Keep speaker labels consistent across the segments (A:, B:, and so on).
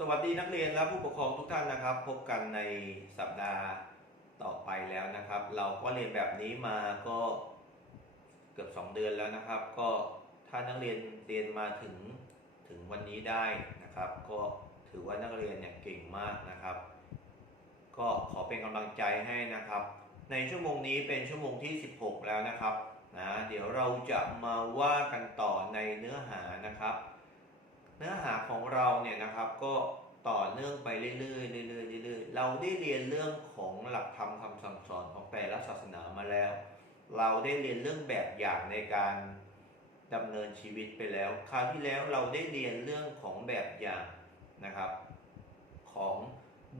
A: สวัสดีนักเรียนและผู้ปกครองทุกท่านนะครับ พบกันในสัปดาห์ต่อไปแล้วนะครับ เราก็เรียนแบบนี้มาก็เกือบ 2 เดือนแล้วนะครับ ก็ถ้านักเรียนเรียนมาถึงถึงวันนี้ได้นะครับ ก็ถือว่านักเรียนเนี่ยเก่งมากนะครับ ก็ขอเป็นกำลังใจให้นะครับ ในชั่วโมงนี้เป็นชั่วโมงที่ 16 แล้วนะครับนะเดี๋ยวเราจะมาว่ากันต่อในเนื้อหานะครับ เนื้อหาของเราเนี่ยนะครับก็ต่อเนื่องไปเรื่อยๆเรื่อยๆเรื่อยๆเราได้เรียนเรื่องของหลักธรรมคำสั่งสอนของแต่ละศาสนามาแล้ว เราได้เรียนเรื่องแบบอย่างในการดำเนินชีวิตไปแล้ว คราวที่แล้วเราได้เรียนเรื่องของแบบอย่างนะครับ ของ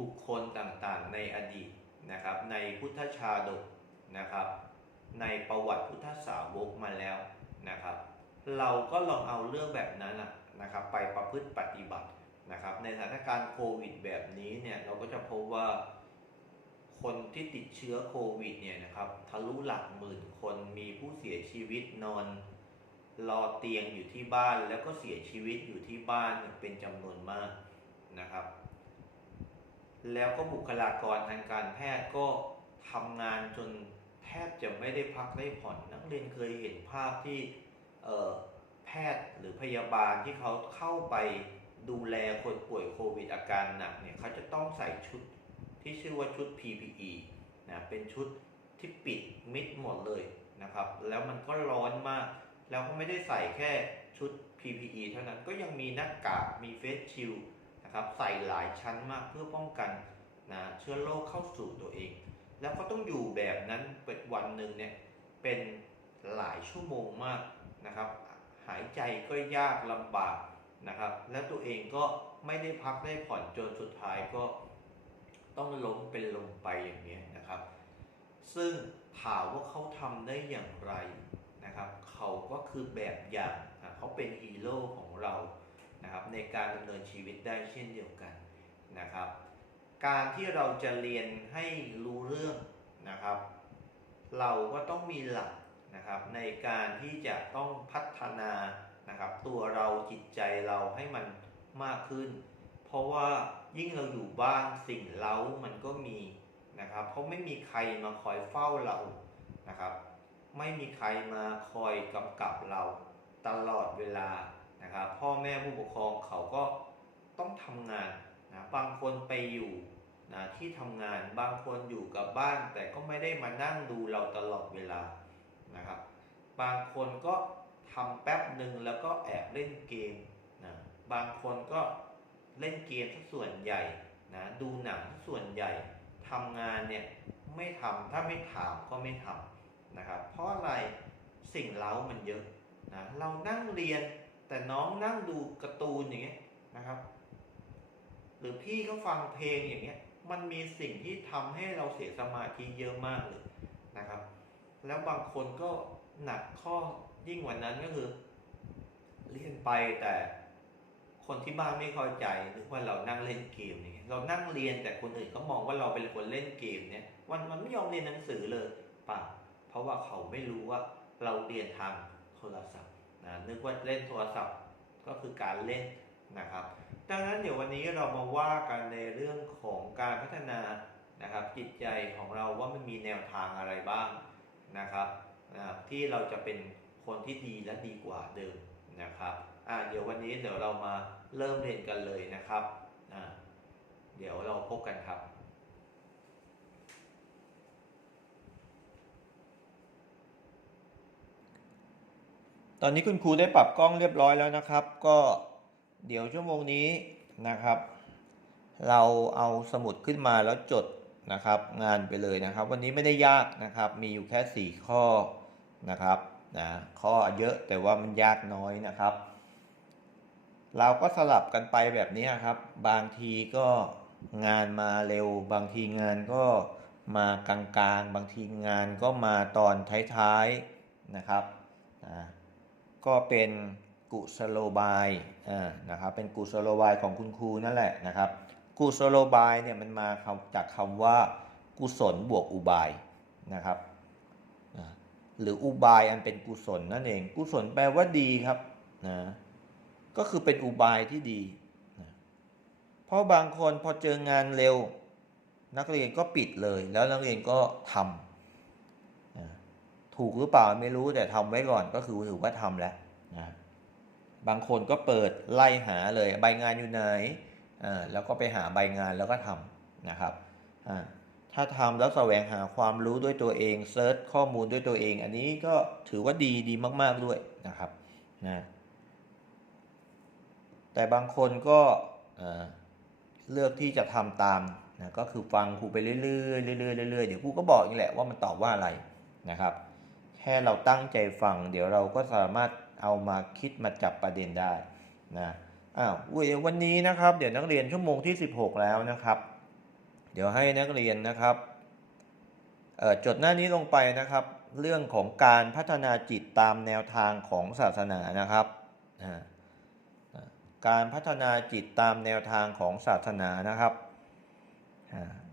A: บุคคลต่างๆ ในอดีตนะครับ ในพุทธชาดกนะครับ ในประวัติพุทธสาวกมาแล้วนะครับ เราก็ลองเอาเรื่องแบบนั้นนะ นะครับไปประพฤติปฏิบัตินะครับในสถานการณ์โควิดแบบนี้เนี่ยเราก็จะพบว่าคนที่ติดเชื้อโควิดเนี่ยนะครับทะลุหลักหมื่นคนมีผู้เสียชีวิตนอนรอเตียงอยู่ที่บ้านแล้วก็เสียชีวิตอยู่ที่บ้านเป็นจำนวนมากนะครับ แล้วก็บุคลากรทางการแพทย์ก็ทำงานจนแทบจะไม่ได้พักได้ผ่อน นักเรียนเคยเห็นภาพที่เออ แพทย์หรือพยาบาลที่เขาเข้าไปดูแลคนป่วยโควิดอาการหนักเนี่ยเขาจะต้องใส่ชุดที่ชื่อว่าชุด PPE นะเป็นชุดที่ปิดมิดหมดเลยนะครับ แล้วมันก็ร้อนมาก แล้วก็ไม่ได้ใส่แค่ชุด PPE เท่านั้นก็ยังมีหน้ากากมีเฟสชิลนะครับใส่หลายชั้นมากเพื่อป้องกันนะเชื้อโรคเข้าสู่ตัวเอง แล้วก็ต้องอยู่แบบนั้นเป็นวันหนึ่งเนี่ยเป็นหลายชั่วโมงมากนะครับ หายใจก็ยากลำบากนะครับ และตัวเองก็ไม่ได้พักได้ผ่อนจนสุดท้ายก็ต้องล้มเป็นลมไปอย่างนี้นะครับ ซึ่งถามว่าเขาทำได้อย่างไรนะครับ เขาก็คือแบบอย่างอะเขาเป็นฮีโร่ของเรานะครับในการดำเนินชีวิตได้เช่นเดียวกันนะครับ การที่เราจะเรียนให้รู้เรื่องนะครับ เราก็ต้องมีหลัก นะครับในการที่จะต้องพัฒนานะครับตัวเราจิตใจเราให้มันมากขึ้น เพราะว่ายิ่งเราอยู่บ้านสิ่งเล้ามันก็มีนะครับเพราะไม่มีใครมาคอยเฝ้าเรานะครับ ไม่มีใครมาคอยกำกับเราตลอดเวลานะครับพ่อแม่ผู้ปกครองเขาก็ต้องทำงานนะบางคนไปอยู่นะที่ทำงานบางคนอยู่กับบ้าน แต่ก็ไม่ได้มานั่งดูเราตลอดเวลา นะครับ บางคนก็ทำแป๊บหนึ่งแล้วก็แอบเล่นเกมนะบางคนก็เล่นเกมซะส่วนใหญ่นะดูหนังส่วนใหญ่ทำงานเนี่ยไม่ทำถ้าไม่ถามก็ไม่ทำนะครับ เพราะอะไรสิ่งเล้ามันเยอะนะเรานั่งเรียนแต่น้องนั่งดูการ์ตูนอย่างเงี้ยนะครับ หรือพี่เขาฟังเพลงอย่างเงี้ยมันมีสิ่งที่ทำให้เราเสียสมาธิเยอะมากเลยนะครับ แล้วบางคนก็หนักข้อยิ่งกว่านั้นก็คือ เรียนไปแต่คนที่บ้านไม่เข้าใจหรือว่าเรานั่งเล่นเกมอย่เงี้ยเรานั่งเรียนแต่คนอื่นเขามองว่าเราเป็นคนเล่นเกมเนี่ยวันมันไม่ยอมเรียนหนังสือเลยป่ะเพราะว่าเขาไม่รู้ว่าเราเรียนทางโทรศัพท์นะนึกว่าเล่นโทรศัพท์ก็คือการเล่นนะครับ ดังนั้นเดี๋ยววันนี้เรามาว่ากันในเรื่องของการพัฒนานะครับจิตใจของเราว่ามันมีแนวทางอะไรบ้าง นะครับที่เราจะเป็นคนที่ดีและดีกว่าเดิมนะครับอ่าเดี๋ยววันนี้เดี๋ยวเรามาเริ่มเรียนกันเลยนะครับอ่าเดี๋ยวเราพบกันครับตอนนี้คุณครูได้ปรับกล้องเรียบร้อยแล้วนะครับ ก็เดี๋ยวชั่วโมงนี้นะครับ เราเอาสมุดขึ้นมาแล้วจด นะครับ งานไปเลยนะครับ วันนี้ไม่ได้ยากนะครับ มีอยู่แค่ 4 ข้อนะครับนะข้อเยอะแต่ว่ามันยากน้อยนะครับ เราก็สลับกันไปแบบนี้ครับ บางทีก็งานมาเร็ว บางทีงานก็มากลางๆ บางทีงานก็มาตอนท้ายๆนะครับนะก็เป็นกุสโลบายอ่านะครับ เป็นกุสโลบายของคุณครูนั่นแหละนะครับ กุสโลบายเนี่ยมันมาจากคำว่ากุศลบวกอุบายนะครับหรืออุบายอันเป็นกุศลนั่นเอง กุศลแปลว่าดีครับนะก็คือเป็นอุบายที่ดีนะเพราะบางคนพอเจองานเร็ว นักเรียนก็ปิดเลย แล้วนักเรียนก็ทำถูกหรือเปล่าไม่รู้แต่ทำไว้ก่อนก็คือถือว่าทำแล้วนะบางคนก็เปิดไล่หาเลย ใบงานอยู่ไหน แล้วก็ไปหาใบงานแล้วก็ทำนะครับถ้าทำแล้วแสวงหาความรู้ด้วยตัวเองเซิร์ชข้อมูลด้วยตัวเอง อันนี้ก็ถือว่าดีดีมาก ๆด้วยนะครับนะแต่บางคนก็เลือกที่จะทำตามนะก็คือฟังครูไปเรื่อยๆเรื่อยๆเรื่อยๆเดี๋ยวครูก็บอกเองแหละว่ามันตอบว่าอะไรนะครับ แค่เราตั้งใจฟัง เดี๋ยวเราก็สามารถเอามาคิดมาจับประเด็นได้นะ อ้าววันนี้นะครับ เดี๋ยวนักเรียนชั่วโมงที่ 16 แล้วนะครับ เดี๋ยวให้นักเรียนนะครับจดหน้านี้ลงไปนะครับ เรื่องของการพัฒนาจิตตามแนวทางของศาสนานะครับ การพัฒนาจิตตามแนวทางของศาสนานะครับ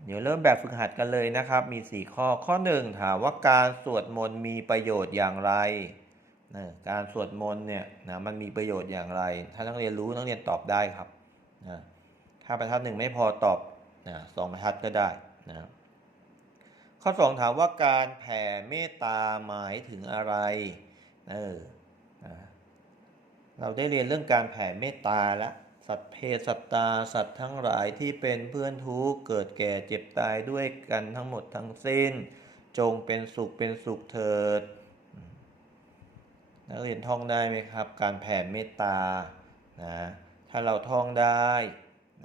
A: เดี๋ยวเริ่มแบบฝึกหัดกันเลยนะครับ มี 4 ข้อข้อ 1 ถามว่าการสวดมนต์มีประโยชน์อย่างไร นะการสวดมนต์เนี่ยนะมันมีประโยชน์อย่างไร ถ้านักเรียนรู้นักเรียนตอบได้ครับนะถ้าบรรทัดหนึ่งไม่พอตอบนะสองบรรทัดก็ได้นะข้อ2ถามว่าการแผ่เมตตาหมายถึงอะไรเออนะเราได้เรียนเรื่องการแผ่เมตตาและสัตว์เพศสัตตา สัตว์ทั้งหลายที่เป็นเพื่อนทุกข์เกิดแก่เจ็บตายด้วยกันทั้งหมดทั้งสิ้น จงเป็นสุขเป็นสุขเถิด นักเรียนท่องได้ไหมครับ การแผ่เมตตานะถ้าเราท่องได้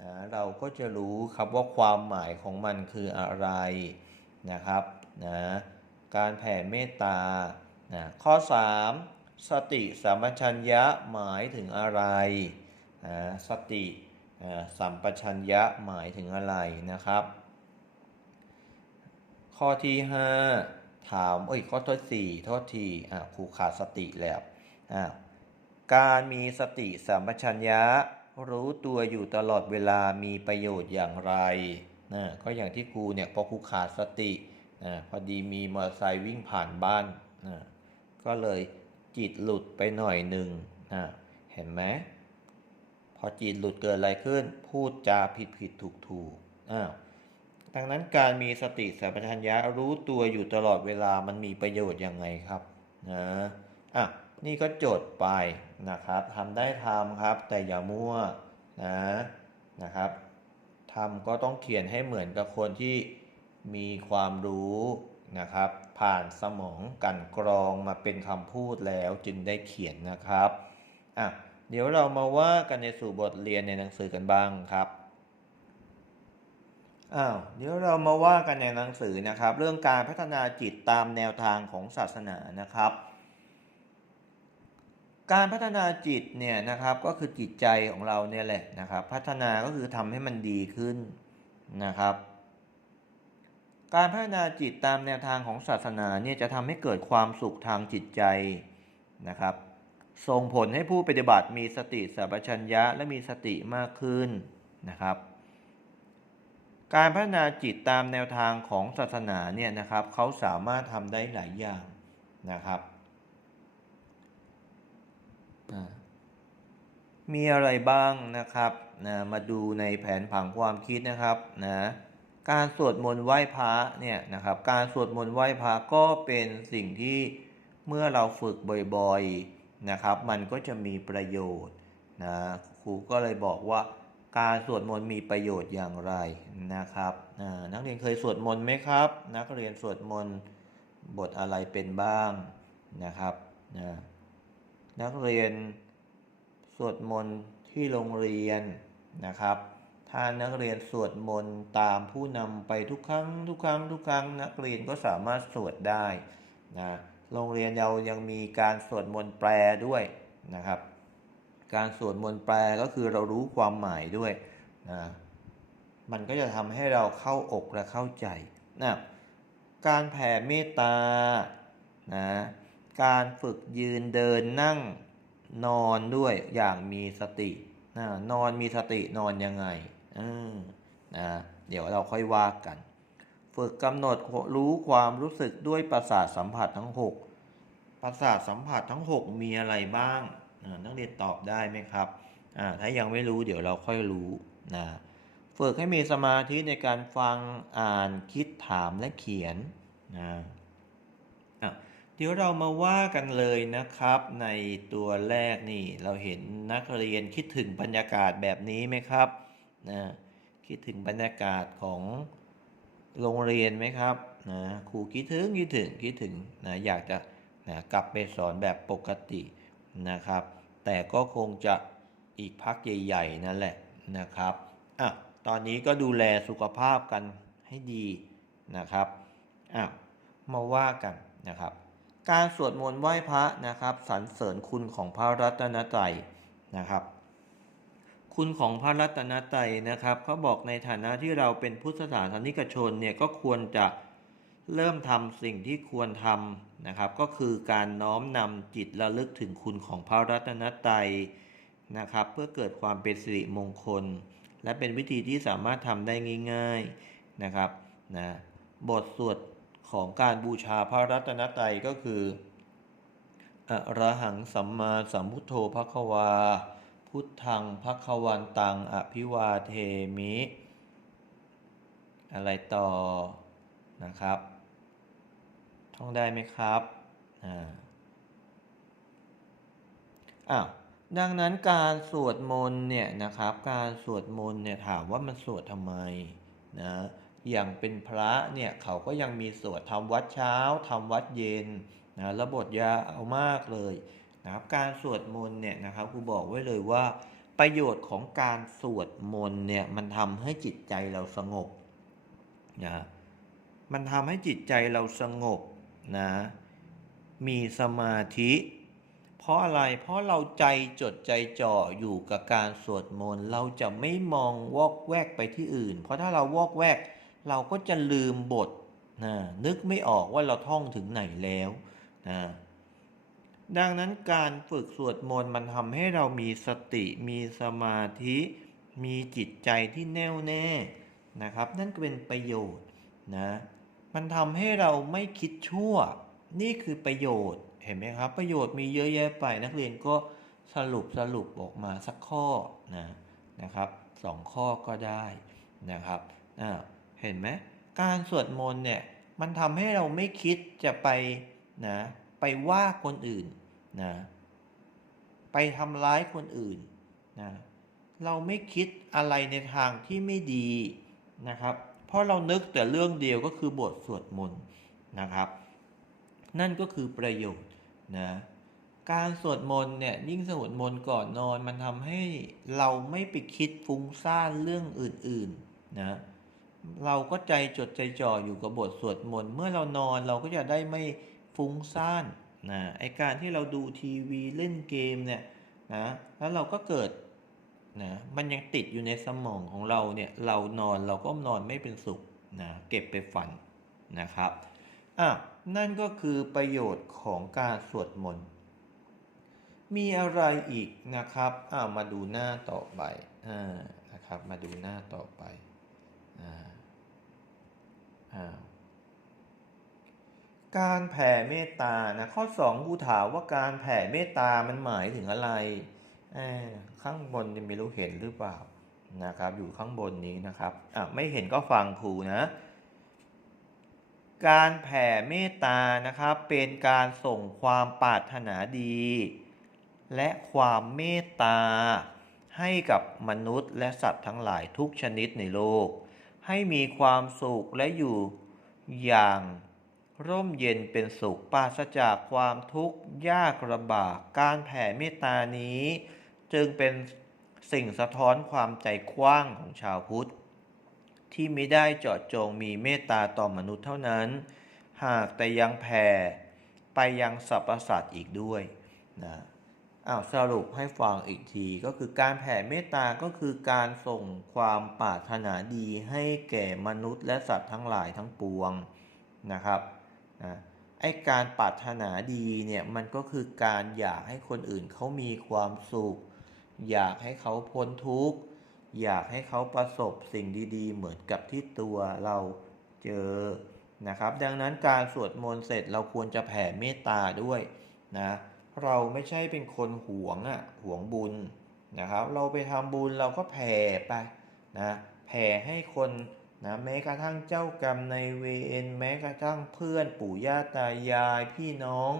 A: นะเราก็จะรู้ครับว่าความหมายของมันคืออะไรนะครับนะการแผ่เมตตานะข้อ 3 สติสัมปชัญญะหมายถึงอะไรอ่าสติสัมปชัญญะหมายถึงอะไรนะครับ ข้อที่ 5 ถามเอ้ยข้อที่4โทษทีอ่าครูขาดสติแล้วอ่าการมีสติสัมปชัญญะ รู้ตัวอยู่ตลอดเวลามีประโยชน์อย่างไรนะก็อย่างที่ครูเนี่ยพอครูขาดสตินะพอดีมีมอเตอร์ไซค์วิ่งผ่านบ้านนะก็เลยจิตหลุดไปหน่อยหนึ่งนะเห็นไหมพอจิตหลุดเกิดอะไรขึ้น พูดจาผิดผิดถูกถูกอ้าว ดังนั้นการมีสติสัมปชัญญะรู้ตัวอยู่ตลอดเวลามันมีประโยชน์ยังไงครับนะอะนี่ก็โจทย์ไปนะครับทำได้ทำครับ แต่อย่ามั่วนะนะครับทำก็ต้องเขียนให้เหมือนกับคนที่มีความรู้นะครับ ผ่านสมองกันกรองมาเป็นคำพูดแล้วจึงได้เขียนนะครับอะเดี๋ยวเรามาว่ากันในสู่บทเรียนในหนังสือกันบ้างครับ อ้าวเดี๋ยวเรามาว่ากันในหนังสือนะครับ เรื่องการพัฒนาจิตตามแนวทางของศาสนานะครับ การพัฒนาจิตเนี่ยนะครับก็คือจิตใจของเราเนี่ยแหละนะครับ พัฒนาก็คือทำให้มันดีขึ้นนะครับ การพัฒนาจิตตามแนวทางของศาสนาเนี่ยจะทำให้เกิดความสุขทางจิตใจนะครับส่งผลให้ผู้ปฏิบัติมีสติสัมปชัญญะและมีสติมากขึ้นนะครับ การพัฒนาจิตตามแนวทางของศาสนาเนี่ยนะครับเขาสามารถทำได้หลายอย่างนะครับ มีอะไรบ้างนะครับนะมาดูในแผนผังความคิดนะครับนะการสวดมนต์ไหว้พระเนี่ยนะครับ การสวดมนต์ไหว้พระก็เป็นสิ่งที่เมื่อเราฝึกบ่อยๆนะครับ มันก็จะมีประโยชน์นะครูก็เลยบอกว่า การสวดมนต์มีประโยชน์อย่างไรนะครับนักเรียนเคยสวดมนต์ไหมครับ นักเรียนสวดมนต์บทอะไรเป็นบ้างนะครับนนักเรียนสวดมนต์ที่โรงเรียนนะครับ ถ้านักเรียนสวดมนต์ตามผู้นำไปทุกครั้งทุกครั้งทุกครั้ง นักเรียนก็สามารถสวดได้นะโรงเรียนเรายังมีการสวดมนต์แปลด้วยนะครับ การสวดมนต์แปลก็คือเรารู้ความหมายด้วยนะมันก็จะทำให้เราเข้าอกและเข้าใจนะการแผ่เมตตานะการฝึกยืนเดินนั่งนอนด้วยอย่างมีสตินะนอนมีสตินอนยังไงออนะเดี๋ยวเราค่อยว่ากัน ฝึกกำหนดรู้ความรู้สึกด้วยประสาทสัมผัสทั้ง 6 ประสาทสัมผัสทั้ง 6 มีอะไรบ้าง นักเรียนตอบได้ไหมครับถ้ายังไม่รู้เดี๋ยวเราค่อยรู้นะฝึกให้มีสมาธิในการฟังอ่านคิดถามและเขียนนะอะเดี๋ยวเรามาว่ากันเลยนะครับ ในตัวแรกนี่เราเห็นนักเรียนคิดถึงบรรยากาศแบบนี้ไหมครับนะคิดถึงบรรยากาศของโรงเรียนไหมครับนะครูคิดถึงคิดถึงคิดถึงนะอยากจะนะกลับไปสอนแบบปกติ นะครับ แต่ก็คงจะอีกพักใหญ่ ๆ นั่นแหละนะครับอะตอนนี้ก็ดูแลสุขภาพกันให้ดีนะครับอะมาว่ากันนะครับ การสวดมนต์ไหว้พระนะครับสรรเสริญคุณของพระรัตนตรัยนะครับคุณของพระรัตนตรัยนะครับเขาบอกในฐานะที่เราเป็นพุทธศาสนิกชนเนี่ยก็ควรจะ เริ่มทำสิ่งที่ควรทำนะครับ ก็คือการน้อมนำจิตระลึกถึงคุณของพระรัตนตรัยนะครับ เพื่อเกิดความเป็นสิริมงคล และเป็นวิธีที่สามารถทำได้ง่าย ๆนะครับนะบทสวดของการบูชาพระรัตนตรัยก็คืออะระหังสัมมาสัมพุทโธภควา พุทธังภควันตังอภิวาเทมิ อะไรต่อนะครับ ท่องได้ไหมครับอ่าอ้าวดังนั้นการสวดมนต์เนี่ยนะครับ การสวดมนต์เนี่ยถามว่ามันสวดทำไมนะอย่างเป็นพระเนี่ยเขาก็ยังมีสวดทำวัดเช้าทำวัดเย็นนะระบทยาเอามากเลยนะครับการสวดมนต์เนี่ยนะครับครูบอกไว้เลยว่า ประโยชน์ของการสวดมนต์เนี่ยมันทำให้จิตใจเราสงบนะมันทำให้จิตใจเราสงบ นะมีสมาธิ เพราะอะไรเพราะเราใจจดใจจ่ออยู่กับการสวดมนต์เราจะไม่มองวอกแวกไปที่อื่น เพราะถ้าเราวอกแวก เราก็จะลืมบทนะนึกไม่ออกว่าเราท่องถึงไหนแล้วนะดังนั้นการฝึกสวดมนต์มันทำให้เรามีสติมีสมาธิ มีจิตใจที่แน่วแน่นะครับ นั่นก็เป็นประโยชน์นะ มันทำให้เราไม่คิดชั่ว นี่คือประโยชน์เห็นไหมครับ ประโยชน์มีเยอะแยะไป นักเรียนก็สรุปสรุปออกมาสักข้อนะนะครับสองข้อก็ได้นะครับเห็นไหมการสวดมนต์เนี่ยมันทำให้เราไม่คิดจะไปนะไปว่าคนอื่นนะไปทำร้ายคนอื่นนะเราไม่คิดอะไรในทางที่ไม่ดีนะครับ เพราะเรานึกแต่เรื่องเดียวก็คือบทสวดมนต์นะครับ นั่นก็คือประโยชน์นะการสวดมนต์เนี่ยยิ่งสวดมนต์ก่อนนอนมันทำให้เราไม่ไปคิดฟุ้งซ่านเรื่องอื่นๆนะเราก็ใจจดใจจ่ออยู่กับบทสวดมนต์เมื่อเรานอนเราก็จะได้ไม่ฟุ้งซ่านนะไอการที่เราดูทีวีเล่นเกมเนี่ยนะแล้วเราก็เกิด นะมันยังติดอยู่ในสมองของเราเนี่ยเรานอนเราก็นอนไม่เป็นสุขนะเก็บไปฝันนะครับอะนั่นก็คือประโยชน์ของการสวดมนต์มีอะไรอีกนะครับอ่ามาดูหน้าต่อไปอ่านะครับมาดูหน้าต่อไปอ่าอ่าการแผ่เมตตานะข้อสองกูถามว่าการแผ่เมตตามันหมายถึงอะไรอ้อ ข้างบนยังไม่รู้เห็นหรือเปล่านะครับ อยู่ข้างบนนี้นะครับอะไม่เห็นก็ฟังครูนะ การแผ่เมตตานะครับเป็นการส่งความปรารถนาดี และความเมตตา ให้กับมนุษย์และสัตว์ทั้งหลายทุกชนิดในโลก ให้มีความสุขและอยู่อย่างร่มเย็นเป็นสุขปราศจากความทุกข์ยากลำบาก การแผ่เมตตานี้ จึงเป็นสิ่งสะท้อนความใจกว้างของชาวพุทธ ที่ไม่ได้เจาะจงมีเมตตาต่อมนุษย์เท่านั้น หากแต่ยังแผ่ไปยังสรรพสัตว์อีกด้วยนะอ้าวสรุปให้ฟังอีกทีก็คือการแผ่เมตตาก็คือการส่งความปรารถนาดีให้แก่มนุษย์และสัตว์ทั้งหลายทั้งปวงนะครับนะไอการปรารถนาดีเนี่ยมันก็คือการอยากให้คนอื่นเขามีความสุข อยากให้เขาพ้นทุกข์ อยากให้เขาประสบสิ่งดีๆ เหมือนกับที่ตัวเราเจอนะครับ ดังนั้นการสวดมนต์เสร็จเราควรจะแผ่เมตตาด้วยนะเราไม่ใช่เป็นคนหวงอะหวงบุญนะครับ เราไปทำบุญเราก็แผ่ไปนะแผ่ให้คนนะแม้กระทั่งเจ้ากรรมในเวรแม้กระทั่งเพื่อนปู่ย่าตายายพี่น้อง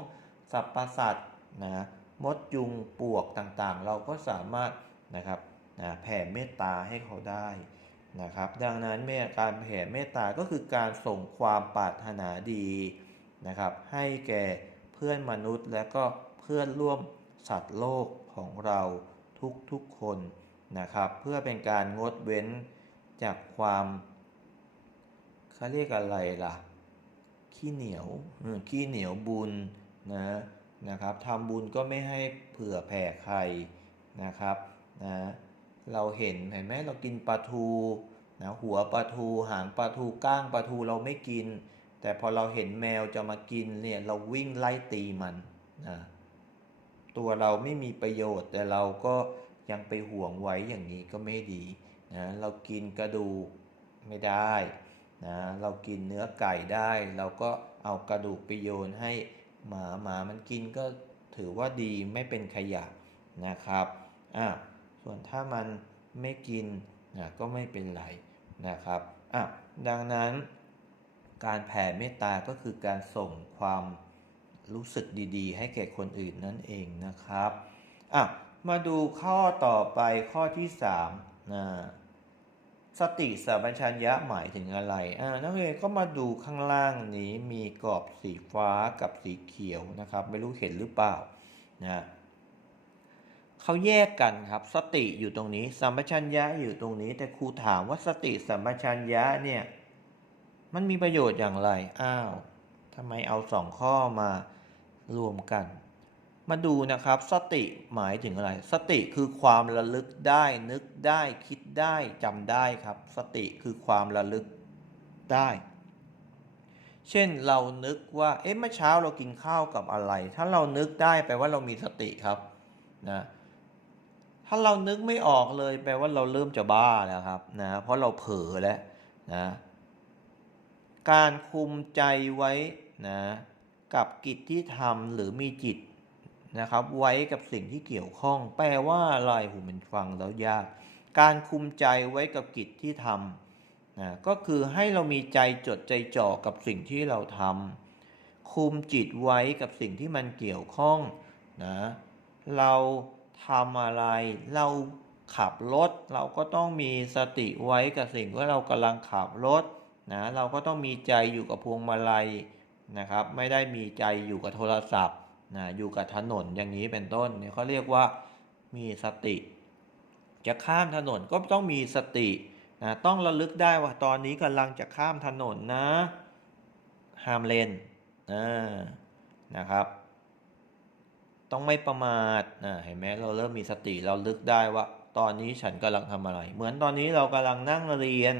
A: สรรพสัตว์นะ มดยุงปลวกต่างๆ เราก็สามารถนะครับนะแผ่เมตตาให้เขาได้นะครับ ดังนั้นเมื่อการแผ่เมตตาก็คือการส่งความปรารถนาดีนะครับให้แก่เพื่อนมนุษย์และก็เพื่อนร่วมสัตว์โลกของเราทุกๆคนนะครับ เพื่อเป็นการงดเว้นจากความเขาเรียกอะไรล่ะ ขี้เหนียวขี้เหนียวบุญนะ นะครับทำบุญก็ไม่ให้เผื่อแผ่ใครนะครับนะเราเห็นเห็นไหมเรากินปลาทูนะหัวปลาทูหางปลาทูก้างปลาทูเราไม่กิน แต่พอเราเห็นแมวจะมากินเนี่ยเราวิ่งไล่ตีมันนะตัวเราไม่มีประโยชน์ แต่เราก็ยังไปห่วงไว้อย่างนี้ก็ไม่ดีนะเรากินกระดูกไม่ได้นะเรากินเนื้อไก่ได้ เราก็เอากระดูกไปโยนให้ หมาหมามันกินก็ถือว่าดีไม่เป็นขยะนะครับอะส่วนถ้ามันไม่กินนะก็ไม่เป็นไรนะครับอะดังนั้นการแผ่เมตตาก็คือการส่งความรู้สึกดีๆ ให้แก่คนอื่นนั่นเองนะครับอะมาดูข้อต่อไปข้อที่3นะ สติสัมปชัญญะหมายถึงอะไร อ่า นักเรียนก็มาดูข้างล่างนี้มีกรอบสีฟ้ากับสีเขียวนะครับ ไม่รู้เห็นหรือเปล่านะเขาแยกกันครับ สติอยู่ตรงนี้ สัมปชัญญะอยู่ตรงนี้ แต่ครูถามว่าสติสัมปชัญญะเนี่ย มันมีประโยชน์อย่างไร อ้าวทำไมเอาสองข้อมารวมกัน มาดูนะครับ สติหมายถึงอะไร สติคือความระลึกได้นึกได้คิดได้จำได้ครับ สติคือความระลึกได้ เช่นเรานึกว่าเอ๊ะเมื่อเช้าเรากินข้าวกับอะไร ถ้าเรานึกได้แปลว่าเรามีสติครับนะถ้าเรานึกไม่ออกเลย แปลว่าเราเริ่มจะบ้าแล้วครับนะเพราะเราเผลอแล้วนะการคุมใจไว้นะกับกิจที่ทำหรือมีจิต นะครับไว้กับสิ่งที่เกี่ยวข้อง แปลว่าอะไรหูมันฟังแล้วยาก การคุมใจไว้กับกิจที่ทำนะก็คือให้เรามีใจจดใจจ่อกับสิ่งที่เราทำคุมจิตไว้กับสิ่งที่มันเกี่ยวข้องนะเราทำอะไรเราขับรถเราก็ต้องมีสติไว้กับสิ่งที่เรากำลังขับรถนะเราก็ต้องมีใจอยู่กับพวงมาลัยนะครับ ไม่ได้มีใจอยู่กับโทรศัพท์ นะอยู่กับถนนอย่างนี้เป็นต้นเนี่ยเขาเรียกว่ามีสติ จะข้ามถนนก็ต้องมีสตินะต้องระลึกได้ว่าตอนนี้กำลังจะข้ามถนนนะห้ามเลนนะครับ ต้องไม่ประมาทนะเห็นไหมเราเริ่มมีสติเราลึกได้ว่า ตอนนี้ฉันกำลังทำอะไร เหมือนตอนนี้เรากำลังนั่งเรียน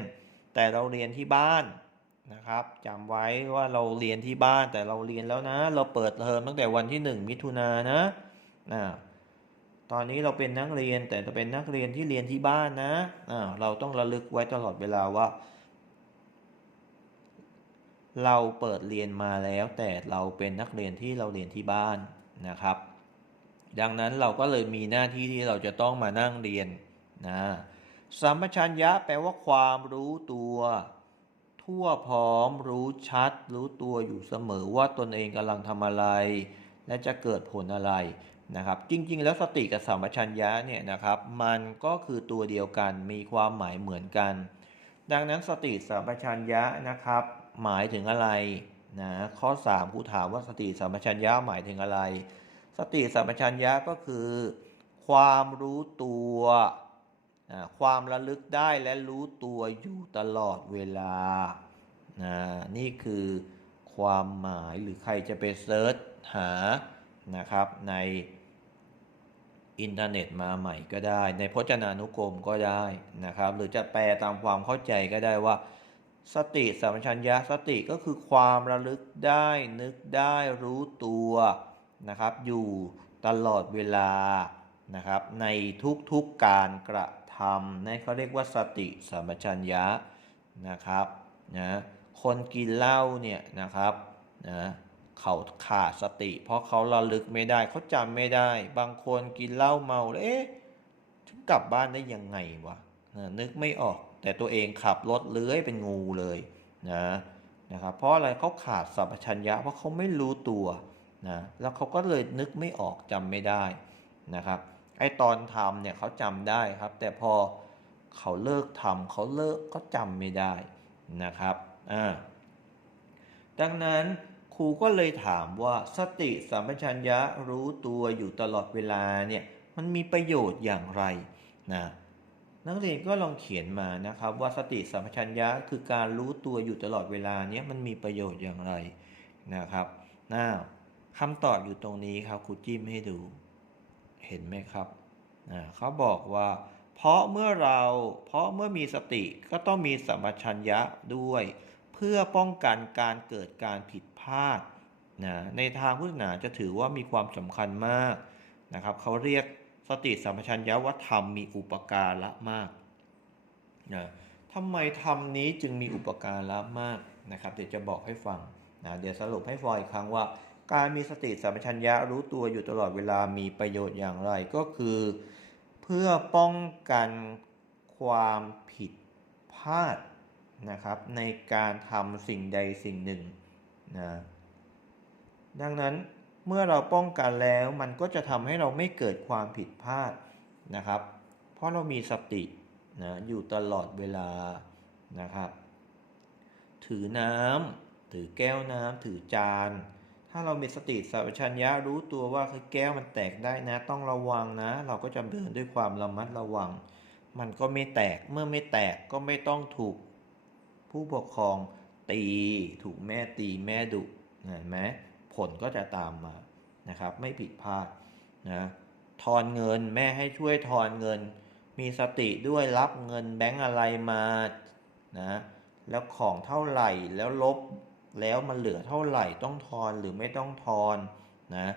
A: แต่เราเรียนที่บ้าน นะครับจำไว้ว่าเราเรียนที่บ้านแต่เราเรียนแล้วนะ เราเปิดเทอมตั้งแต่วันที่หนึ่งมิถุนายนนะนะตอนนี้เราเป็นนักเรียนแต่จะเป็นนักเรียนที่เรียนที่บ้านนะอ่าเราต้องระลึกไว้ตลอดเวลาว่า เราเปิดเรียนมาแล้วแต่เราเป็นนักเรียนที่เราเรียนที่บ้านนะครับ ดังนั้นเราก็เลยมีหน้าที่ที่เราจะต้องมานั่งเรียนนะสัมปชัญญะแปลว่าความรู้ตัว ทั่วพร้อมรู้ชัด รู้ตัวอยู่เสมอว่าตนเองกำลังทำอะไร และจะเกิดผลอะไรนะครับ จริง ๆ แล้วสติกับสัมปชัญญะเนี่ยนะครับ มันก็คือตัวเดียวกันมีความหมายเหมือนกัน ดังนั้นสติสัมปชัญญะนะครับ หมายถึงอะไรนะข้อ3ครูถามว่าสติสัมปชัญญะหมายถึงอะไร สติสัมปชัญญะก็คือ ความรู้ตัว ความระลึกได้และรู้ตัวอยู่ตลอดเวลานะนี่คือความหมายหรือใครจะไปเซิร์ชหานะครับในอินเทอร์เน็ตมาใหม่ก็ได้ ในพจนานุกรมก็ได้นะครับ หรือจะแปลตามความเข้าใจก็ได้ว่า สติสัมปชัญญะสติก็คือความระลึกได้นึกได้รู้ตัวนะครับ อยู่ตลอดเวลานะครับ ในทุกๆการกระ ทำนั่นเขาเรียกว่าสติสัมปชัญญะนะครับนะคนกินเหล้าเนี่ยนะครับนะเขาขาดสติ เพราะเขาระลึกไม่ได้เขาจำไม่ได้ บางคนกินเหล้าเมาแล้วเอ๊ะถึงกลับบ้านได้ยังไงวะนะนึกไม่ออก แต่ตัวเองขับรถเลื้อยเป็นงูเลยนะนะครับเพราะอะไรเขาขาดสัมปชัญญะเพราะเขาไม่รู้ตัวนะแล้วเขาก็เลยนึกไม่ออกจำไม่ได้นะครับ ไอตอนทำเนี่ยเขาจำได้ครับ แต่พอเขาเลิกทำเขาเลิกก็จำไม่ได้นะครับอ่าดังนั้นครูก็เลยถามว่าสติสัมปชัญญะรู้ตัวอยู่ตลอดเวลาเนี่ยมันมีประโยชน์อย่างไรนะนักเรียนก็ลองเขียนมานะครับว่าสติสัมปชัญญะคือการรู้ตัวอยู่ตลอดเวลาเนี้ยมันมีประโยชน์อย่างไรนะครับน่าคำตอบอยู่ตรงนี้ครับครูจิ้มให้ดู เห็นไหมครับเขาบอกว่า เพราะเมื่อเราเพราะเมื่อมีสติก็ต้องมีสัมปชัญญะด้วย เพื่อป้องกันการเกิดการผิดพลาดนะในทางพุทธศาสนาจะถือว่ามีความสำคัญมากนะครับเขาเรียกสติสัมปชัญญะว่าธรรมมีอุปการะมากนะทำไมธรรมนี้จึงมีอุปการะมากนะครับ เดี๋ยวจะบอกให้ฟังนะเดี๋ยวสรุปให้ฟังอีกครั้งว่า การมีสติสัมปชัญญะรู้ตัวอยู่ตลอดเวลามีประโยชน์อย่างไรก็คือ เพื่อป้องกันความผิดพลาดนะครับ ในการทำสิ่งใดสิ่งหนึ่งนะดังนั้นเมื่อเราป้องกันแล้วมันก็จะทำให้เราไม่เกิดความผิดพลาดนะครับ เพราะเรามีสตินะอยู่ตลอดเวลานะครับ ถือน้ำถือแก้วน้ำถือจาน ถ้าเรามีสติสัมปชัญญะรู้ตัวว่าคือแก้วมันแตกได้นะ ต้องระวังนะ เราก็จะเดินด้วยความระมัดระวัง มันก็ไม่แตกเมื่อไม่แตกก็ไม่ต้องถูกผู้ปกครองตี ถูกแม่ตีแม่ดุเห็นไหมผลก็จะตามมานะครับ ไม่ผิดพลาดนะทอนเงินแม่ให้ช่วยทอนเงิน มีสติด้วยรับเงินแบงก์อะไรมานะแล้วของเท่าไหร่แล้วลบ แล้วมันเหลือเท่าไหร่ต้องทอนหรือไม่ต้องทอนนะ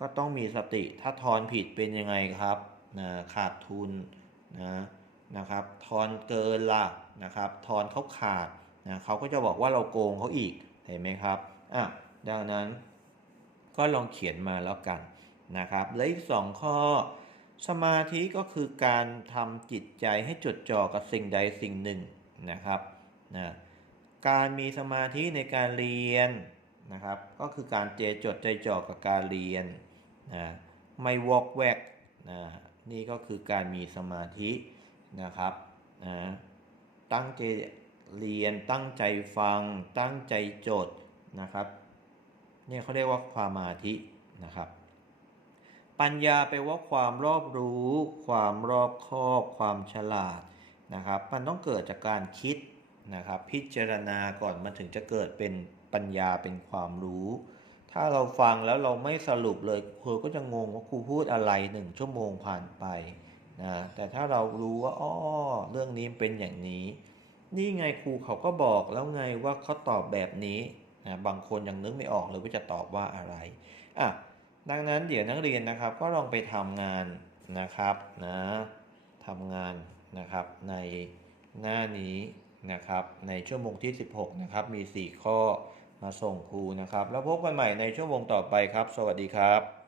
A: ก็ต้องมีสติถ้าทอนผิดเป็นยังไงครับนะขาดทุนนะนะครับทอนเกินละนะครับทอนเขาขาดนะเขาก็จะบอกว่าเราโกงเขาอีกเห็นไหมครับอะดังนั้นก็ลองเขียนมาแล้วกันนะครับและอีกสองข้อ สมาธิก็คือการทำจิตใจให้จดจ่อกับสิ่งใดสิ่งหนึ่งนะครับนะ การมีสมาธิในการเรียนนะครับ ก็คือการเจจดใจจ่อกับการเรียนนะไม่วอกแวกนะนี่ก็คือการมีสมาธินะครับนะตั้งใจเรียนตั้งใจฟัง ตั้งใจจดนะครับเนี่ยเขาเรียกว่าความมาธินะครับ ปัญญาไปลว่าความรอบรู้ ความรอบคอบ ความฉลาดนะครับ มันต้องเกิดจากการคิด นะครับ พิจารณาก่อนมันถึงจะเกิดเป็นปัญญาเป็นความรู้ ถ้าเราฟังแล้วเราไม่สรุปเลยครูก็จะงงว่าครูพูดอะไรหนึ่งชั่วโมงผ่านไปนะแต่ถ้าเรารู้ว่าอ้อเรื่องนี้เป็นอย่างนี้ นี่ไงครูเขาก็บอกแล้วไงว่าเขาตอบแบบนี้นะบางคนยังนึกไม่ออกเลยว่าจะตอบว่าอะไรอะดังนั้นเดี๋ยวนักเรียนนะครับก็ลองไปทำงานนะครับนะทำงานนะครับในหน้านี้ นะครับ ในชั่วโมงที่ 16 นะครับ มี 4 ข้อมาส่งครูนะครับ แล้วพบกันใหม่ในชั่วโมงต่อไปครับ สวัสดีครับ